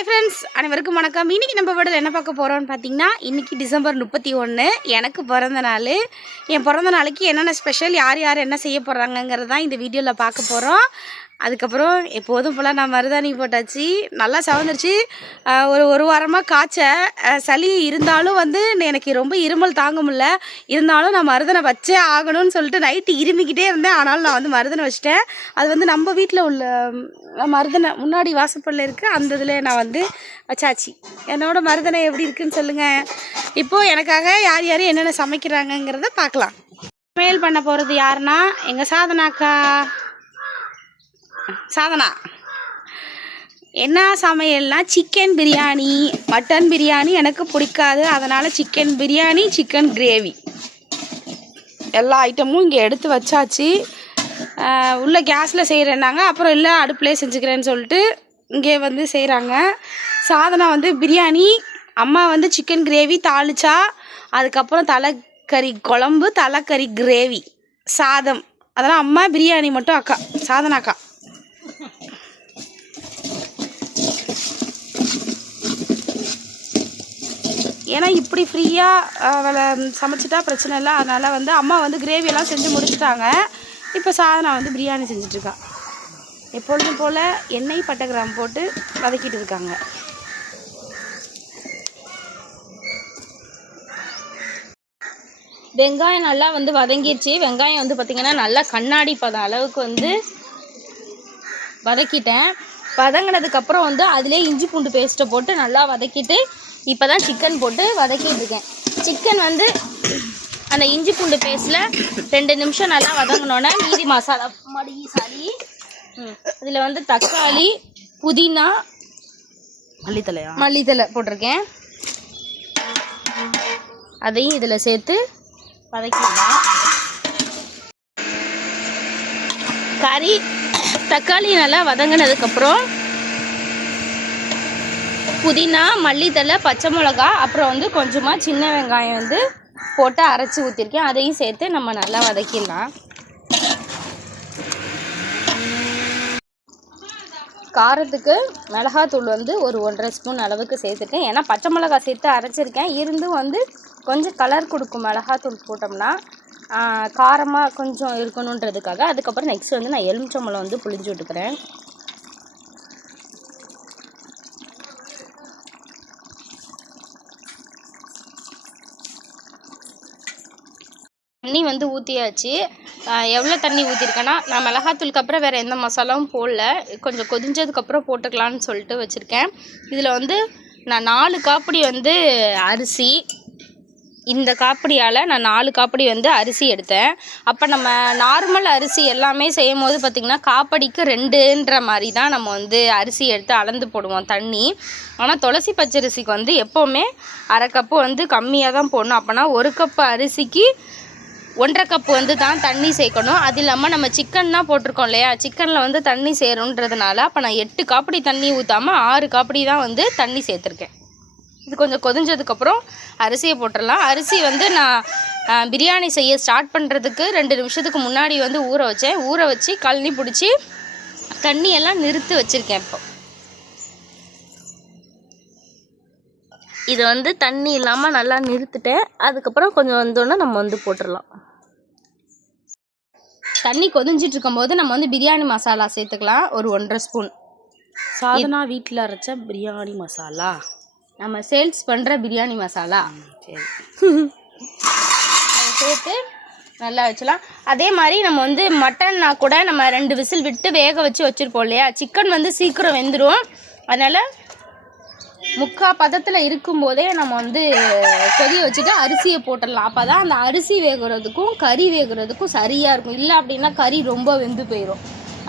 Hi friends அனைவருக்கும் வணக்கம். இன்னைக்கு நம்ம வீடியோவில் என்ன பார்க்க போகிறோம்னு பார்த்தீங்கன்னா இன்றைக்கி டிசம்பர் முப்பத்தி ஒன்று எனக்கு பிறந்த நாள். என் பிறந்த நாளைக்கு என்னென்ன ஸ்பெஷல் யார் யார் என்ன செய்ய போகிறாங்கங்கிறது தான் இந்த வீடியோவில் பார்க்க போகிறோம் அதுக்கப்புறம் எப்போதும் போல் நான் மருதாணி போட்டாச்சு. நல்லா சவந்துருச்சு. ஒரு ஒரு வாரமாக காய்ச்ச. சளி இருந்தாலும் வந்து எனக்கு ரொம்ப இருமல் தாங்க முடியல. இருந்தாலும் நான் மருதனை வச்சே ஆகணும்னு சொல்லிட்டு நைட்டு இருமிக்கிட்டே இருந்தேன். ஆனாலும் நான் வந்து மருதனை வச்சிட்டேன். அது வந்து நம்ம வீட்டில் உள்ள மருதனை முன்னாடி வாசப்பல்ல இருக்குது அந்த இதில் நான் வந்து வச்சாச்சு. என்னோட மருதனை எப்படி இருக்குன்னு சொல்லுங்கள் இப்போது எனக்காக யார் யார் என்னென்ன சமைக்கிறாங்கங்கிறத பார்க்கலாம். சமையல் பண்ண போகிறது யாருன்னா எங்கள் சாதனாக்கா? சாதனா. என்ன சமையல்னா சிக்கன் பிரியாணி மட்டன் பிரியாணி எனக்கு பிடிக்காது. அதனால் சிக்கன் பிரியாணி சிக்கன் கிரேவி எல்லா ஐட்டமும் இங்கே எடுத்து வச்சாச்சு. உள்ளே உள்ள கேஸில் செய்கிறேன்னாங்க அப்புறம் இல்லை அடுப்புலேயே செஞ்சுக்கிறேன்னு சொல்லிட்டு இங்கே வந்து செய்கிறாங்க சாதனா வந்து பிரியாணி அம்மா வந்து சிக்கன் கிரேவி தாளிச்சா அதுக்கப்புறம் தலைக்கறி குழம்பு தலைக்கறி கிரேவி சாதம். அதெல்லாம் அம்மா பிரியாணி மட்டும் அக்கா சாதனா அக்கா ஏன்னா இப்படி ஃப்ரீயாக அவளை சமைச்சிட்டா பிரச்சனை இல்லை. அதனால் வந்து அம்மா வந்து கிரேவி எல்லாம் செஞ்சு முடிச்சிட்டாங்க. இப்போ சாதனா வந்து பிரியாணி செஞ்சிட்ருக்கா எப்பொழுதும் போல் எண்ணெய் பட்டை கிராம் போட்டு வதக்கிட்டு இருக்காங்க. வெங்காயம் நல்லா வந்து வதங்கிடுச்சு வெங்காயம் வந்து பார்த்திங்கன்னா நல்லா கண்ணாடி பதம் அளவுக்கு வந்து வதக்கிட்டேன். வதங்கினதுக்கப்புறம் வந்து அதிலே இஞ்சி பூண்டு பேஸ்ட்டை போட்டு நல்லா வதக்கிட்டு இப்போ தான் சிக்கன் போட்டு வதக்கிட்டு இருக்கேன். சிக்கன் வந்து அந்த இஞ்சி பூண்டு பேஸ்ட்டில் ரெண்டு நிமிஷம் நல்லா வதங்கினோன்னே மீதி மசாலா மடி சாரி இதில் வந்து தக்காளி புதினா மல்லித்தலையா? மல்லித்தலை போட்டிருக்கேன். அதையும் இதில் சேர்த்து வதக்கிடலாம். கறி தக்காளி நல்லா வதங்கினதுக்கப்புறம் புதினா மல்லித்தலை பச்சை மிளகா அப்புறம் வந்து கொஞ்சமாக சின்ன வெங்காயம் வந்து போட்டு அரைச்சி ஊற்றிருக்கேன் அதையும் சேர்த்து நம்ம நல்லா வதக்கிடலாம். காரத்துக்கு மிளகாத்தூள் வந்து ஒரு ஒன்றரை ஸ்பூன் அளவுக்கு சேர்த்துட்டேன் ஏன்னா பச்சை மிளகா சேர்த்து அரைச்சிருக்கேன். இருந்தும் வந்து கொஞ்சம் கலர் கொடுக்கும் மிளகாத்தூள் போட்டோம்னா காரமாக கொஞ்சம் இருக்கணுன்றதுக்காக. அதுக்கப்புறம் நெக்ஸ்ட் வந்து நான் எலுமிச்சம்பழம் வந்து புளிஞ்சு விட்டுக்கிறேன் தண்ணி வந்து ஊற்றியாச்சு எவ்வளோ தண்ணி ஊற்றிருக்கேன்னா நான் மிளகாத்தூளுக்கு அப்புறம் வேறு எந்த மசாலாவும் போடல. கொஞ்சம் கொதிஞ்சதுக்கப்புறம் போட்டுக்கலான்னு சொல்லிட்டு வச்சுருக்கேன். இதில் வந்து நான் நாலு காப்படி வந்து அரிசி இந்த காப்படியால் நான் நாலு காப்படி வந்து அரிசி எடுத்தேன். அப்போ நம்ம நார்மல் அரிசி எல்லாமே செய்யும் போது பார்த்திங்கன்னா காப்படிக்கு ரெண்டுன்ற மாதிரி தான் நம்ம வந்து அரிசி எடுத்து அளந்து போடுவோம் தண்ணி. ஆனால் துளசி பச்சரிசிக்கு வந்து எப்போவுமே அரை கப்பு வந்து கம்மியாக தான் போடணும். அப்போனா ஒரு கப்பு அரிசிக்கு ஒன்றரை கப் வந்து தான் தண்ணி சேர்க்கணும். அது இல்லாமல் நம்ம சிக்கன்னால் போட்டிருக்கோம் இல்லையா? சிக்கனில் வந்து தண்ணி சேரும்ன்றதுனால அப்போ நான் எட்டு காப்படி தண்ணி ஊற்றாமல் ஆறு காப்படி தான் வந்து தண்ணி சேர்த்துருக்கேன். இது கொஞ்சம் கொதிஞ்சதுக்கப்புறம் அரிசியை போட்டுடலாம். அரிசி வந்து நான் பிரியாணி செய்ய ஸ்டார்ட் பண்ணுறதுக்கு ரெண்டு நிமிஷத்துக்கு முன்னாடி வந்து ஊற வச்சேன். ஊற வச்சு கழனி பிடிச்சி தண்ணியெல்லாம் நிறுத்தி வச்சுருக்கேன் இப்போ. இது வந்து தண்ணி இல்லாமல் நல்லா நிறுத்திட்டேன் அதுக்கப்புறம் கொஞ்சம் வந்தோன்னே நம்ம வந்து போட்டுடலாம் தண்ணி கொதிஞ்சிட்டு இருக்கும்போது நம்ம வந்து பிரியாணி மசாலா சேர்த்துக்கலாம் ஒரு ஒன்றரை ஸ்பூன். சாதனா வீட்டில் அரைச்ச பிரியாணி மசாலா? நம்ம சேல்ஸ் பண்ணுற பிரியாணி மசாலா. சரி. அதை சேர்த்து நல்லா வச்சலாம். அதே மாதிரி நம்ம வந்து மட்டன்னா கூட நம்ம ரெண்டு விசில் விட்டு வேக வச்சு வச்சுருப்போம் இல்லையா? சிக்கன் வந்து சீக்கிரம் வெந்துடும் அதனால் முக்கா பதத்தில் இருக்கும்போதே நம்ம வந்து கொதி வச்சுட்டு அரிசியை போட்டுடலாம். அப்போ தான் அந்த அரிசி வேகிறதுக்கும் கறி வேகிறதுக்கும் சரியாக இருக்கும். இல்லை அப்படின்னா கறி ரொம்ப வெந்து போயிடும்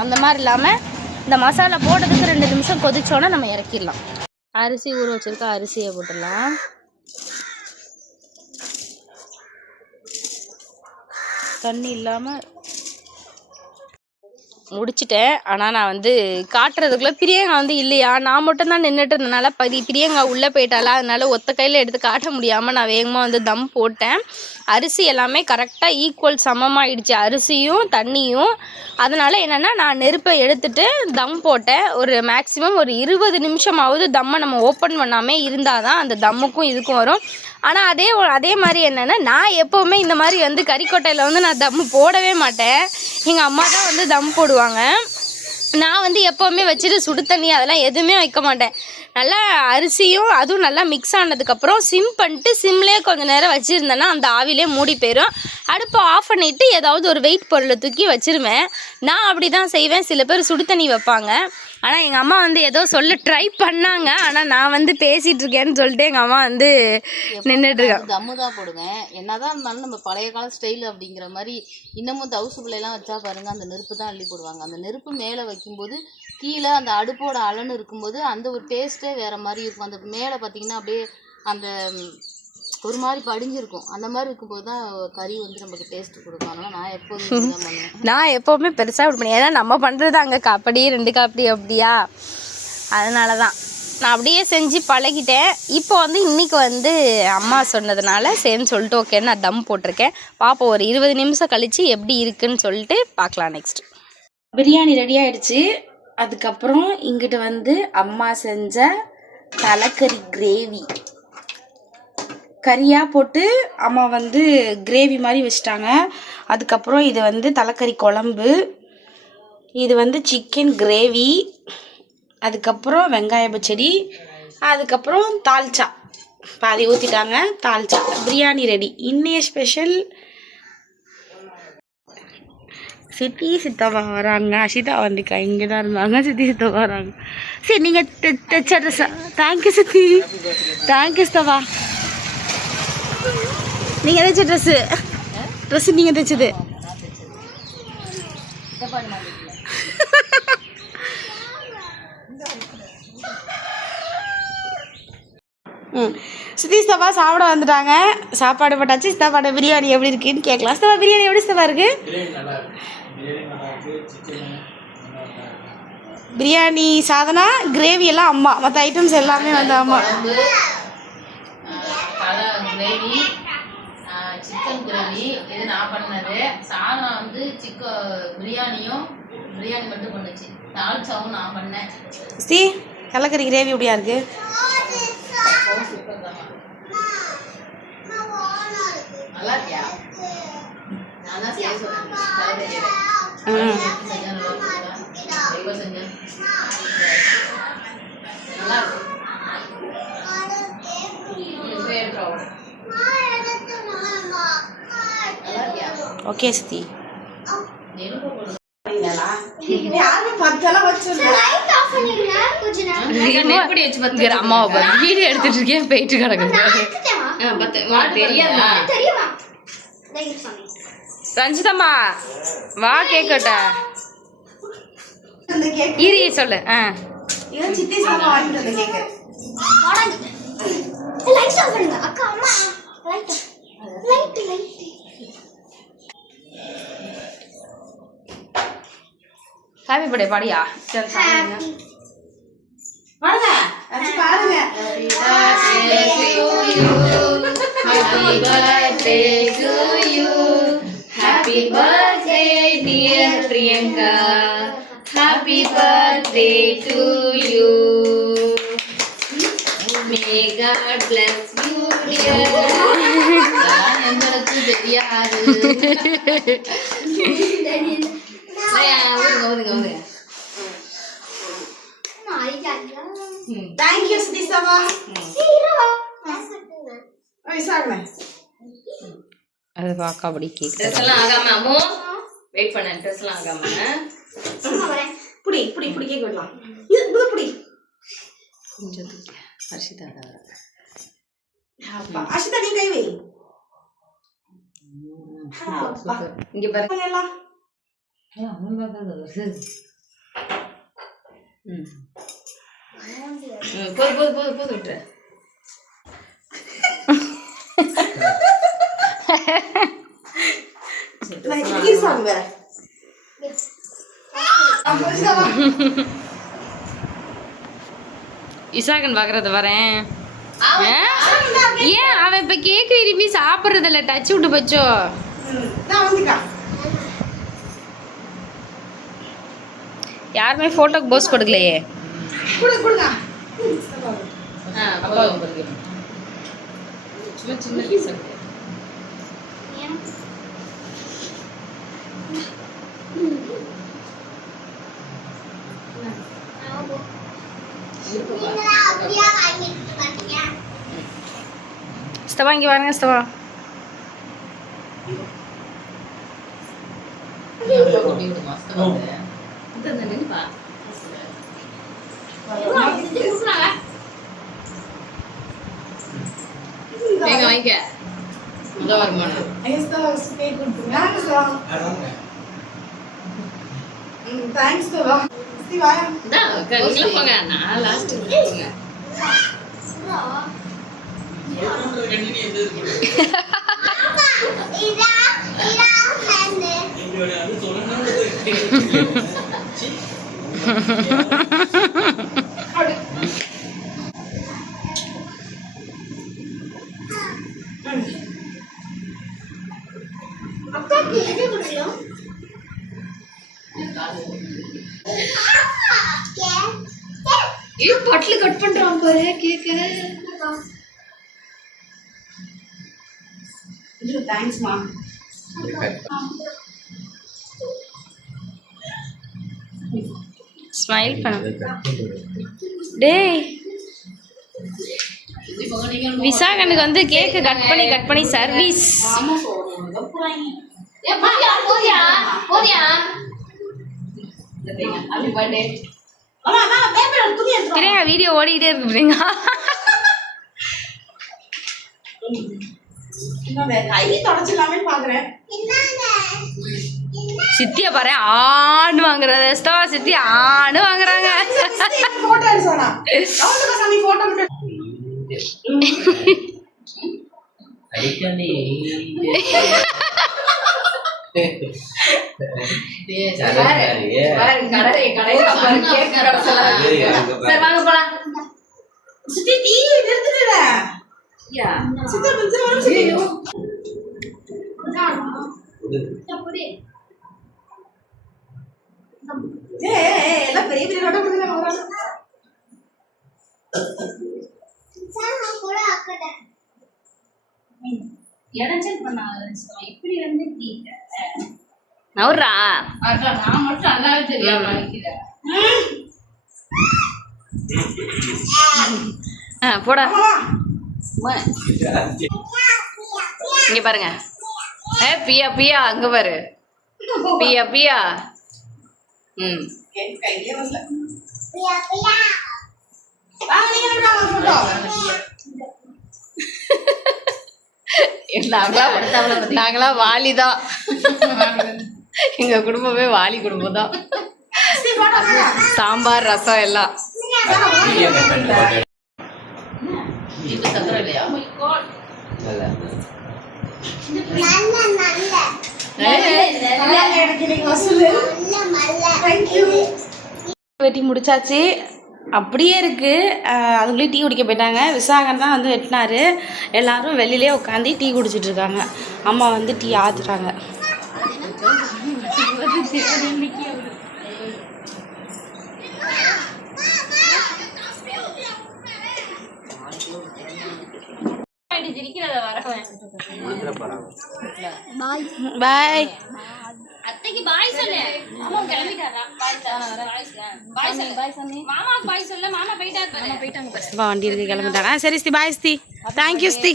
அந்த மாதிரி இல்லாமல் இந்த மசாலா போட்டதுக்கு ரெண்டு நிமிஷம் கொதிச்சோன்னா நம்ம இறக்கிடலாம். அரிசி ஊற வச்சிருக்க அரிசியை போட்டுடலாம். தண்ணி இல்லாமல் முடிச்சிட்டேன். ஆனால் நான் வந்து காட்டுறதுக்குள்ளே பிரியங்கா வந்து இல்லையா? நான் மட்டும் தான் நின்றுட்டு இருந்தனால பதி பிரியங்கா உள்ளே போயிட்டாலா அதனால ஒத்த கையில் எடுத்து காட்ட முடியாமல் நான் வேகமாக வந்து தம் போட்டேன். அரிசி எல்லாமே கரெக்டாக ஈக்குவல் சமமாகிடுச்சு அரிசியும் தண்ணியும். அதனால் என்னென்னா நான் நெருப்பை எடுத்துட்டு தம் போட்டேன். ஒரு மேக்ஸிமம் ஒரு இருபது நிமிஷமாவது தம்மை நம்ம ஓப்பன் பண்ணாமே இருந்தால் தான் அந்த தம்முக்கும் இதுக்கும் வரும். ஆனால் அதே அதே மாதிரி என்னென்னா நான் எப்போவுமே இந்த மாதிரி வந்து கறிக்கொட்டையில் வந்து நான் தம் போடவே மாட்டேன். எங்கள் அம்மா தான் வந்து தம் போடுவாங்க. நான் வந்து எப்போவுமே வச்சுட்டு சுடு தண்ணி அதெல்லாம் எதுவுமே வைக்க மாட்டேன். நல்லா அரிசியும் அதுவும் நல்லா மிக்ஸ் ஆனதுக்கப்புறம் சிம் பண்ணிட்டு சிம்லேயே கொஞ்சம் நேரம் வச்சுருந்தேன்னா அந்த ஆவிலே மூடி போயிடும் அடுப்பை ஆஃப் பண்ணிவிட்டு ஏதாவது ஒரு வெயிட் பொருளை தூக்கி வச்சுருவேன். நான் அப்படி தான் செய்வேன். சில பேர் சுடு தண்ணி வைப்பாங்க. ஆனால் எங்கள் அம்மா வந்து ஏதோ சொல்ல ட்ரை பண்ணாங்க. ஆனால் நான் வந்து பேசிகிட்டு இருக்கேன்னு சொல்லிட்டு எங்கள் அம்மா வந்து நின்றுட்டு இருக்கேன் தம்மு தான் போடுவேன் என்னதான் இருந்தாலும் நம்ம பழைய கால ஸ்டைல் அப்படிங்கிற மாதிரி இன்னமும் தவுசு பிள்ளைலாம் வச்சா பாருங்க அந்த நெருப்பு தான் அள்ளி போடுவாங்க. அந்த நெருப்பு மேலே வைக்கும்போது கீழே அந்த அடுப்போட அலன்னு இருக்கும்போது அந்த ஒரு டேஸ்ட்டே வேற மாதிரி இருக்கும். அந்த மேலே பார்த்தீங்கன்னா அப்படியே அந்த ஒரு மாதிரி படிஞ்சிருக்கும். அந்த மாதிரி இருக்கும்போது தான் கறி வந்து நமக்கு டேஸ்ட் கொடுக்கும். அதனால நான் எப்போதும் நான் எப்போவுமே பெருசாக இப்படி பண்ணி ஏன்னா நம்ம பண்ணுறது அங்கே காப்படி ரெண்டு காப்படி அப்படியா? அதனால தான் நான் அப்படியே செஞ்சு பழகிட்டேன். இப்போ வந்து இன்னைக்கு வந்து அம்மா சொன்னதுனால சரின்னு சொல்லிட்டு ஓகே நான் தம் போட்டிருக்கேன். பார்ப்போம் ஒரு இருபது நிமிஷம் கழித்து எப்படி இருக்குன்னு சொல்லிட்டு பார்க்கலாம் நெக்ஸ்ட் பிரியாணி ரெடி ஆயிடுச்சு. அதுக்கப்புறம் இங்கிட்டு வந்து அம்மா செஞ்ச தலைக்கறி கிரேவி கறியாக போட்டு அம்மா வந்து கிரேவி மாதிரி வச்சிட்டாங்க. அதுக்கப்புறம் இது வந்து தலைக்கறி குழம்பு. இது வந்து சிக்கன் கிரேவி அதுக்கப்புறம் வெங்காய பச்சடி. அதுக்கப்புறம் தால்ச்சா. பாதி ஊற்றிட்டாங்க தால்ச்சா. பிரியாணி ரெடி இன்னைய ஸ்பெஷல் சித்தி சித்தப்பா வராங்க. அஷிதா வந்துக்கா இங்கே தான் இருந்தாங்க. சித்தி சித்தப்பா வராங்க. சரி நீங்கள் தைச்ச ட்ரெஸ்ஸா தேங்க்யூ சித்தி. தேங்க்யூ சித்தப்பா. நீங்கள் தைச்ச ட்ரெஸ்ஸு ட்ரெஸ்ஸு நீங்கள் தைச்சது. ம். சுதி சித்தப்பா சாப்பிட வந்துட்டாங்க. சாப்பாடு போட்டாச்சு. சித்தப்பாட பிரியாணி எப்படி இருக்குன்னு கேட்கலாம். சித்தப்பா பிரியாணி எப்படி சித்தப்பா இருக்கு? பிரியாணி சாதனா கிரேவி எல்லாம் அம்மா. மற்ற ஐட்டம்ஸ் எல்லாமே வந்து அம்மா. கிரேவி நான் பண்ணது. சாதம் வந்து சிக்கன் பிரியாணியும் பிரியாணி மட்டும் பண்ணுச்சு. தால்ச்சாவும் நான் பண்ணேன். சி கடலக்கறி கிரேவி எப்படியா இருக்கு? நல்லா இருக்கியா? நான் தான் செய்ய சொன்னேன். நல்லா இருக்குங்களா? எப்ப செஞ்சா? நல்லா இருக்கு. ம், போய் எடுத்துட்டு வா. நல்லா வச்சு பத்து அம்மாவை வீடியோ எடுத்துட்டு இருக்கேன். போயிட்டு தெரியாதா? ரஞ்சிதம்மா வா கேக்கட்ட. இரு சொல்லு. ஆ. சித்தி வாங்கிட்டு வந்த கேக்கு. ஹாப்பி பர்த்டே பாடியா சரி, சாப்பிடுங்க. பாருங்க அச்சு பாருங்க Happy birthday to you. Happy birthday, dear Priyanka. Happy birthday to you. May God bless you, dear. நான் எங்களுக்கு தெரியாது ஐயா, ஊதுங்க, ஊதுங்க. தேங்க்யூ விசாரணை. அது பார்க்க அப்படி கேக்கு Dress எல்லாம் ஆகாம அம்மோ. வெயிட் பண்ண ட்ரெஸ் எல்லாம் ஆகாம. புடி புடி புடி கேக் விடலாம் இது புடி. கொஞ்சம் ஹர்ஷிதா அப்பா அஷிதா நீ கை வை. இங்க பாரு. எல்லாம் ம். ம், போது போது போது போது வேற. இசாகன் பார்க்கறது வரேன் ஏன் அவன் இப்ப கேக் விரும்பி சாப்பிடுறது இல்ல டச் விட்டு போச்சோ? யாருமே போட்டோக்கு போஸ் கொடுக்கலையே. சின்ன பீஸ் ஸ்தவா இங்க பாருங்க ஸ்தவா வாங்கிக்க தேங்க்ஸ் தவா நான் லாஸ்ட் போங்க ஏய் பட்ல கட் பண்றான் பாரு கேக்க தேங்க்ஸ்மா ஸ்மைல் பண்ணு. டேய். விசாகனுக்கு வந்து கேக்கு கட் பண்ணி கட் பண்ணி சர்வீஸ் பிரியங்கா வீடியோ ஓடிக்கிட்டே இருக்கு பிரியங்கா இன்னொரு கை தொடச்சிடலாமே பாக்குறேன். சித்திய பாரு ஆண் வாங்குறத. சித்தி ஆண் வாங்குறாங்க. சித்தி டீ பெரிய பெரிய பண்ணாத இப்படி வந்து நவுறா. அதான் நான் மட்டும் நல்லாவே தெரியாம நினைக்கிறேன் போடா. இங்க பாருங்க. ஏ பியா பியா அங்க பாரு. பியா பியா ம். நாங்களா வாலி தான் எங்க குடும்பமே வாலி குடும்பம் தான். சாம்பார் ரசம் எல்லாம். சக்கரை இல்லையா நல்லா தேங்க்யூ வெட்டி முடிச்சாச்சு. அப்படியே இருக்கு. அஹ் அதுக்குள்ளேயே டீ குடிக்க போயிட்டாங்க. விசாகன் தான் வந்து வெட்டினாரு. எல்லாரும் வெளியிலே உட்காந்து டீ குடிச்சிட்டு இருக்காங்க. அம்மா வந்து டீ ஆத்துறாங்க. பாய் அத்தைக்கு பாய் சொல்லு. மாமா கிளம்பிட்டாரா? பாய் பாய் சொல்லு. பாய் சொல்லு. மாமா பாய் சொல்லு. மாமா போயிட்டாரு மாமா போயிட்டாங்க சிவா வண்டி இருக்கு கிளம்பிட்டாங்க சரி ஸ்தி பாய் ஸ்தி தேங்க்யூ ஸ்தி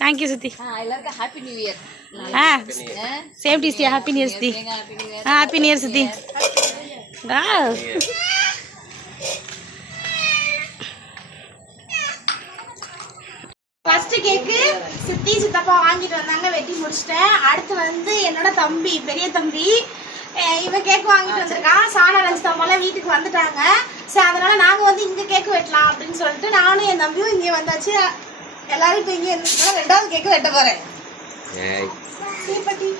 தேங்க்யூ ஸ்தி எல்லாருக்கும் ஹாப்பி நியூ இயர் ஆ சேம் டி ஸ்தி ஹாப்பி நியர் ஸ்தி ஹாப்பி நியர் ஸ்தி ஆ ஃபர்ஸ்ட் கேக்கு சித்தி சித்தப்பா வாங்கிட்டு வந்தாங்க. வெட்டி முடிச்சிட்டேன். அடுத்து வந்து என்னோட தம்பி பெரிய தம்பி. இவன் கேக் வாங்கிட்டு வந்திருக்கான் சாணா லஞ்ச் தம்பாலாம் வீட்டுக்கு வந்துட்டாங்க. சரி அதனால நாங்கள் வந்து இங்கே கேக்கு வெட்டலாம் அப்படின்னு சொல்லிட்டு நானும் என் தம்பியும் இங்கே வந்தாச்சு. எல்லாரும் இப்போ இங்கே இருந்துச்சுன்னா ரெண்டாவது கேக்கு வெட்ட போகிறேன் தீப்பெட்டி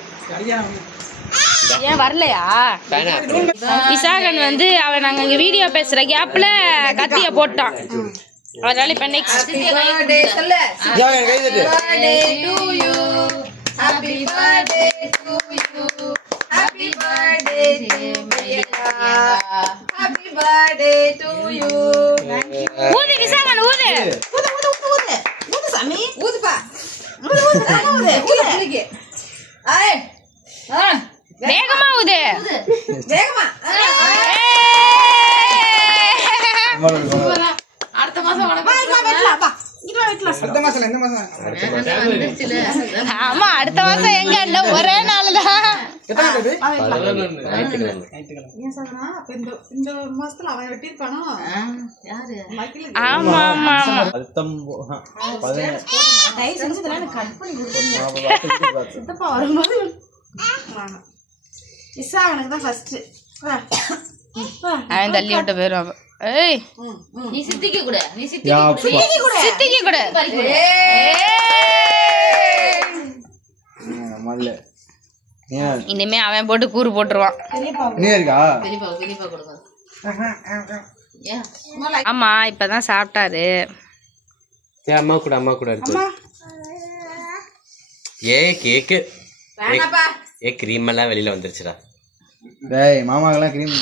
ஏன் வரலையா? விசாகன் வந்து அவன் நாங்க இங்க வீடியோ பேசுற கேப்ல கத்திய போட்டான். அதனால இப்ப நெக்ஸ்ட் ஊது விசாகன் ஊது வேகமா ஊது அடுத்த மாசம் ஆமா அடுத்த மாசம் எங்க இல்ல? ஒரே நாள் தான் யாரு? ஆமா ஆமா ஆமா. சித்தப்பா வரும்போது இசா எனக்கு தான் ஃபர்ஸ்ட் அவன் தள்ளி விட்ட போயிரும் ஏய் நீ சித்திக்க கூட. நீ சித்திக்க சித்திக்கு கூட. இனிமே அவன் போட்டு கூறு போட்டுருவான். பெரியப்பா பெரியப்பா கொடுங்க. ஆமா இப்பதான் சாப்பிட்டாரு. ஏ அம்மா கூட அம்மா கூட இருக்கு ஏ கேக்கு. ஏ கிரீம் எல்லாம் வெளியில வந்துருச்சுடா. டேய் மாமாக்கெல்லாம் கிரீம்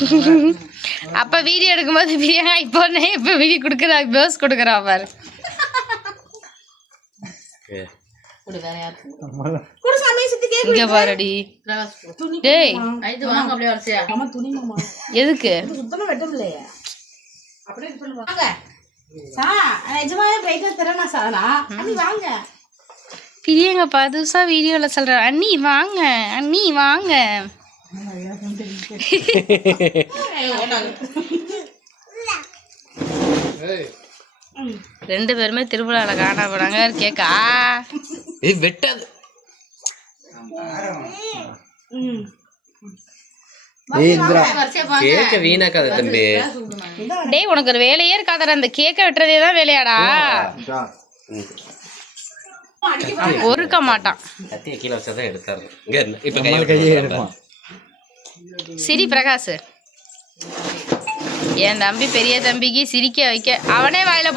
அப்ப வீடியோ எடுக்கும்போது பிரியாணி இப்போ இப்ப வீடியோ கொடுக்குறா பேஸ் கொடுக்குறா பாரு. இங்க பாருடி. டேய். இது வாங்க அப்படியே வரிசையா. அம்மா துணி மாமா. எதுக்கு? பிரியங்க புதுசா வீடியோல சொல்ற. அண்ணி வாங்க. அண்ணி வாங்க. ரெண்டு பேருமே திருவிழால காண போறாங்க. கேக்கா. ஏய் வெட்டாது. கேக்க வீணாக்காத தம்பி. டேய் உனக்கு ஒரு வேலையே இருக்காதடா. அந்த கேக்க வெட்டுறதே தான் வேலையாடா. ஒருக்க மாட்டான். கத்திய கீழே வச்சாதான் எடுத்தாரு. இப்ப கையை எடுப்பான். சிரி பிரகாஷ். என் தம்பி பெரிய தம்பிக்கு சிரிக்க வைக்க. அவனே வாயில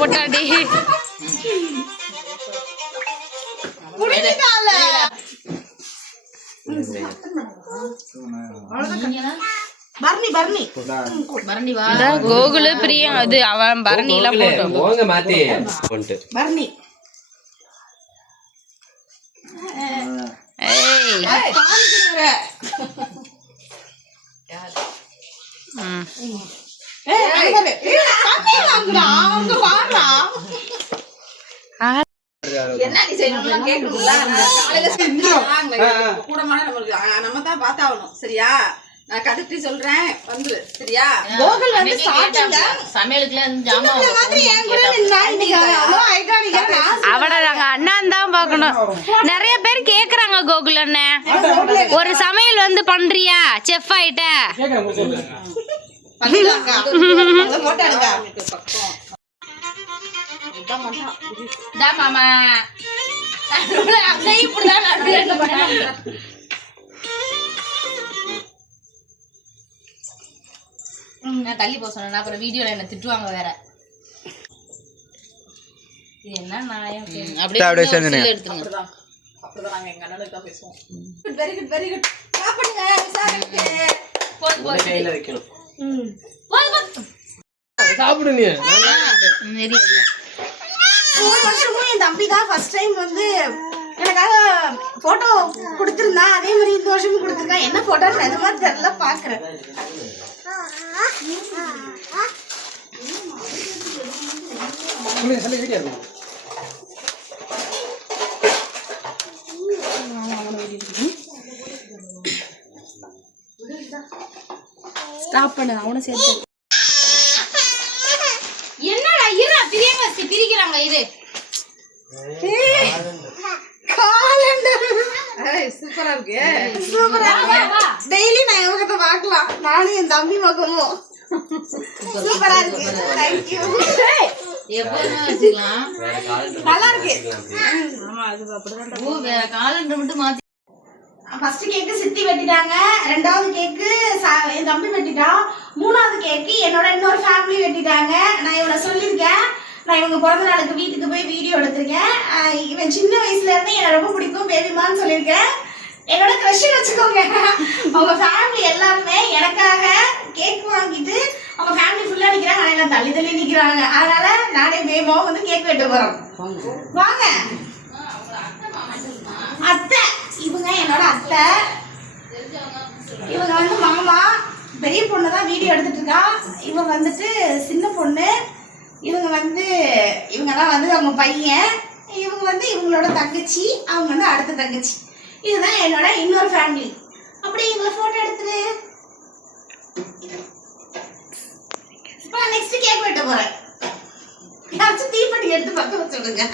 இந்த கோகுலு பிரியா அது அவன் பரணி எல்லாம் போட்டோம். ஏய். என்ன நீ செய்யணும்லாம் கேட்கணும்ல காலையில செஞ்சோம் கூடமான நம்மளுக்கு ஆ, நம்ம தான் பார்த்தாகணும் சரியா நான் கடுத்து சொல்றேன். வந்துரு. சரியா? கோகுல் வந்து ஸ்டார்டிங்ல சமையலுக்குலாம் ஜாமான் மாதிரி என் கூட நின்னா இன்னைக்கு அவன் எவ்வளவு ஐகானிக்கா அவனை நாங்க அண்ணான் தான் பார்க்கணும். நிறைய பேர் கேக்குறாங்க கோகுல் அண்ணன் ஒரு சமையல் வந்து பண்றியா? செஃப் ஆயிட்ட. மாமா. அப்படியே இப்படிதான் நான் தள்ளி போக சொன்னேன் அப்புறம் வீடியோல என்ன திட்டுவாங்க வேற. இது என்ன நாயம் அப்படியே அப்படியே. சில்லு எடுத்துருங்க. அப்படிதான். நாங்க எங்க அண்ணனுக்கு தான் பேசுவோம். வெரி குட் வெரி குட் சாப்பிடுங்க விசாரிக்கு. கையில வைக்கணும். சாப்பிடு நீ நெறி. ஒரு வருஷமும் என் தம்பி தான் ஃபர்ஸ்ட் டைம் வந்து எனக்காக போட்டோ கொடுத்திருந்தா அதே மாதிரி இந்த வருஷமும் கொடுத்திருக்கான் என்ன போட்டோ நிஜமா தெரியல பாக்குறேன் ஸ்டாப் பண்ணு அவனும் சேர்த்து என்னடா இரு பிரியாங்க பிரிக்கிறாங்க இரு சூப்பரா இருக்கு. சூப்பரா இருக்கு. டெய்லி நான் இவங்கிட்ட பார்க்கலாம். நானும் என் தம்பி மகமும். சூப்பரா இருக்கு. வேற காலத்துல நல்லா இருக்கு. ஆமா அது அப்படிதான் ஓ வேற காலண்டர் மட்டும் மாத்தி ஃபர்ஸ்ட் கேக்கு சித்தி வெட்டிட்டாங்க. ரெண்டாவது கேக்கு ச- என் தம்பி வெட்டிட்டான். மூணாவது கேக்கு என்னோட இன்னொரு ஃபேமிலி வெட்டிட்டாங்க. நான் இவனை சொல்லியிருக்கேன். நான் இவங்க பிறந்த நாளுக்கு வீட்டுக்கு போய் வீடியோ எடுத்திருக்கேன். இவன் சின்ன வயசுல இருந்து எனக்கு ரொம்ப பிடிக்கும். பேபிமான்னு சொல்லியிருக்கேன். என்னோட க்ரஷ் வச்சுக்கோங்க. அவங்க ஃபேமிலி எல்லாருமே எனக்காக கேக் வாங்கிட்டு அவங்க ஃபேமிலி ஃபுல்லா நிக்கிறாங்க. ஆனா எல்லாம் தள்ளி தள்ளி நிக்கிறாங்க. அதனால நானே பேபாவும் வந்து கேக் வெட்ட போறோம். வாங்க. அத்தை. இவங்க என்னோட அத்தை. இவங்க வந்து மாமா. பெரிய பொண்ணு தான் வீடியோ எடுத்துட்டு இருக்கா. இவங்க வந்துட்டு சின்ன பொண்ணு. இவங்க வந்து இவங்க தான் வந்து அவங்க பையன். இவங்க வந்து இவங்களோட தங்கச்சி அவங்க வந்து அடுத்த தங்கச்சி. இதுதான் என்னோட இன்னொரு ஃபேமிலி அப்படியே இவங்களை ஃபோட்டோ எடுத்துரு. இப்போ நான் நெக்ஸ்ட் கேக் வெட்ட போறேன். யாராச்சும் தீப்பெட்டி எடுத்து பக்கம் வச்சுடுங்க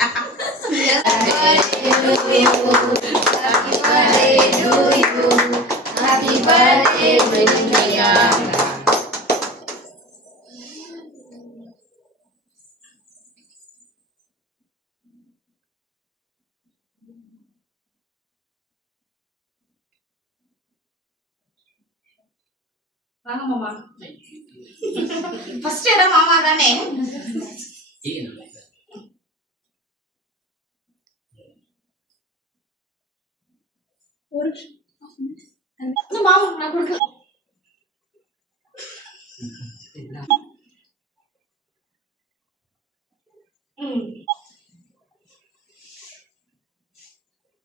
வாங்க மாமா. ஃபர்ஸ்ட் இடம் மாமா தானே? ஒரு மாமா நான் கொடுக்கல ம்.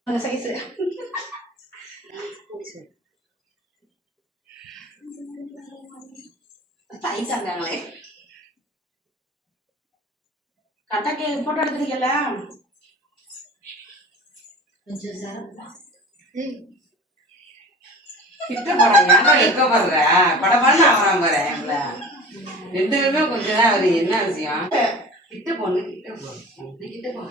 அந்த சைஸ் சைஸ் இருக்காங்களே கரெக்டாக கே ஃபோட்டோ எடுத்துருக்கல கிட்ட போறாங்க. ஏன்டா எடுக்க பாருங்க படபான்னு அவராம பாரு எங்களை. ரெண்டு பேருமே கொஞ்சம் தான் அவரு என்ன விஷயம்? கிட்ட போன்னு கிட்ட போ. அப்படி கிட்ட போ.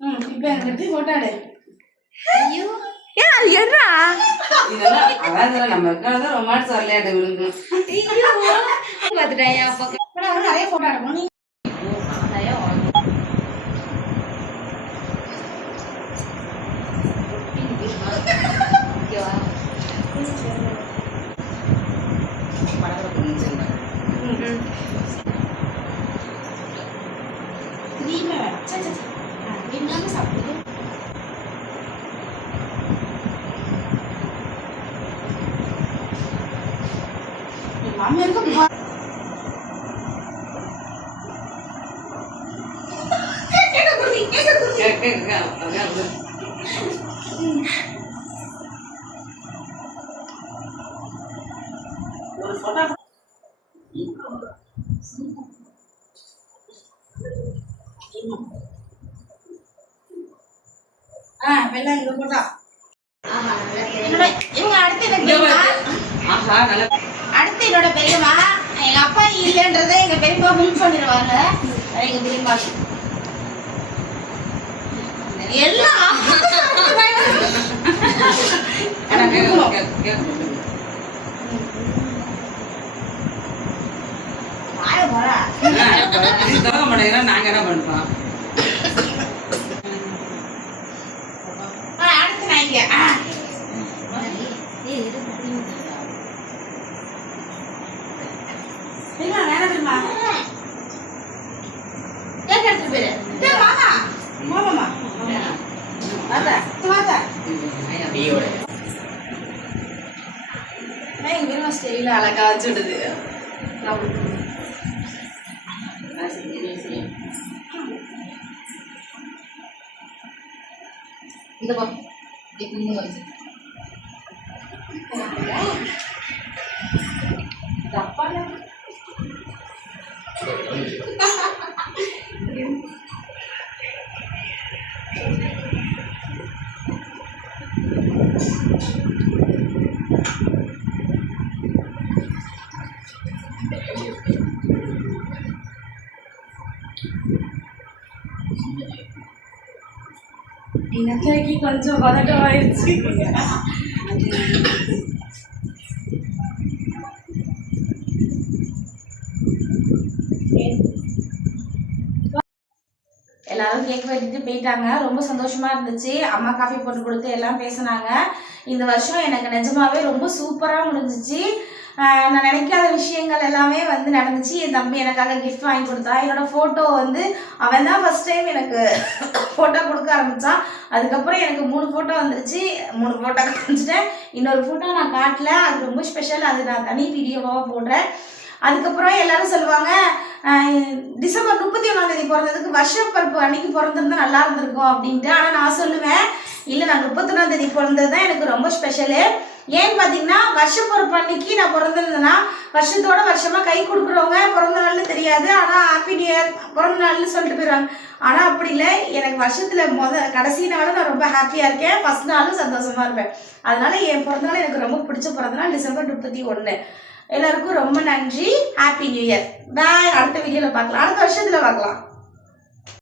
ம் இப்போ எடுத்து ஃபோட்டோ எடு எடுக்கணும் நீ க்ரீமை சே சே சே. ஆ க்ரீம் இல்லாமல் சாப்பிடுது மாமியா இருக்க பா- கேக்க குருவி, கேக்க குருவி. ஒரு photo ஆ வெள்ளம் இங்க போட்டா என்னோட இவங்க அடுத்து எனக்கு பெரியம்மா ஆஹா நல்ல அடுத்து என்னோட பெரியம்மா எங்க அப்பா இல்லைன்றதை எங்க பெரியம்மா ஹெல்ப் பண்ணிடுவாங்க. எங்க பெரியம்மா எல்லாம். நாங்க என்ன பண்ணுவோம் ஆ, அடுத்து நான் இங்க ஆ. பெரியம்மா, வேணாம் பெரியம்மா. கேக் எடுத்துட்டு போயிரு. டேய், வாமா. வாமாம்மா. வாத்தா, வாத்தா. டீயோட நான் எங்க பெரியம்மா ஸ்டைல அழகா வச்சுடுது இந்த பக்கம் கொஞ்சம் பதட்டம் ஆயிடுச்சு எல்லாரும் கேக் வெட்டிட்டு போயிட்டாங்க ரொம்ப சந்தோஷமா இருந்துச்சு. அம்மா காஃபி போட்டு கொடுத்து எல்லாம் பேசினாங்க. இந்த வருஷம் எனக்கு நிஜமாவே ரொம்ப சூப்பராக முடிஞ்சிச்சு. நான் நினைக்காத விஷயங்கள் எல்லாமே வந்து நடந்துச்சு. என் தம்பி எனக்காக கிஃப்ட் வாங்கி கொடுத்தா. என்னோட ஃபோட்டோ வந்து அவன் தான் ஃபர்ஸ்ட் டைம் எனக்கு ஃபோட்டோ கொடுக்க ஆரம்பிச்சான். அதுக்கப்புறம் எனக்கு மூணு ஃபோட்டோ வந்துருச்சு. மூணு ஃபோட்டோ காமிச்சிட்டேன். இன்னொரு ஃபோட்டோ நான் காட்டல. அது ரொம்ப ஸ்பெஷல் அது நான் தனி வீடியோவாக போடுறேன். அதுக்கப்புறம் எல்லாரும் சொல்லுவாங்க டிசம்பர் முப்பத்தி ஒன்றாம் தேதி பிறந்ததுக்கு வருஷப்பருப்பு அன்னைக்கு பிறந்திருந்தா நல்லா இருந்திருக்கும் அப்படின்ட்டு. ஆனால் நான் சொல்லுவேன் இல்லை நான் முப்பத்தொன்னாம் தேதி பிறந்தது தான் எனக்கு ரொம்ப ஸ்பெஷலு ஏன்னு பார்த்தீங்கன்னா வருஷப்பருப்பு அன்னைக்கு நான் பிறந்திருந்தேன்னா வருஷத்தோட வருஷமாக கை கொடுக்குறவங்க பிறந்த நாள்னு தெரியாது. ஆனால் ஹாப்பி நியூ இயர் பிறந்த நாள்னு சொல்லிட்டு போயிடுவாங்க. ஆனால் அப்படி இல்லை. எனக்கு வருஷத்தில் முத கடைசி நாளும் நான் ரொம்ப ஹாப்பியாக இருக்கேன். ஃபர்ஸ்ட் நாளும் சந்தோஷமாக இருப்பேன். அதனால் என் பிறந்த நாள் எனக்கு ரொம்ப பிடிச்ச பிறந்த நாள் டிசம்பர் முப்பத்தி ஒன்று எல்லாருக்கும் ரொம்ப நன்றி. ஹாப்பி நியூ இயர் பாய் அடுத்த வீடியோவில் பார்க்கலாம். அடுத்த வருஷத்தில் பார்க்கலாம்.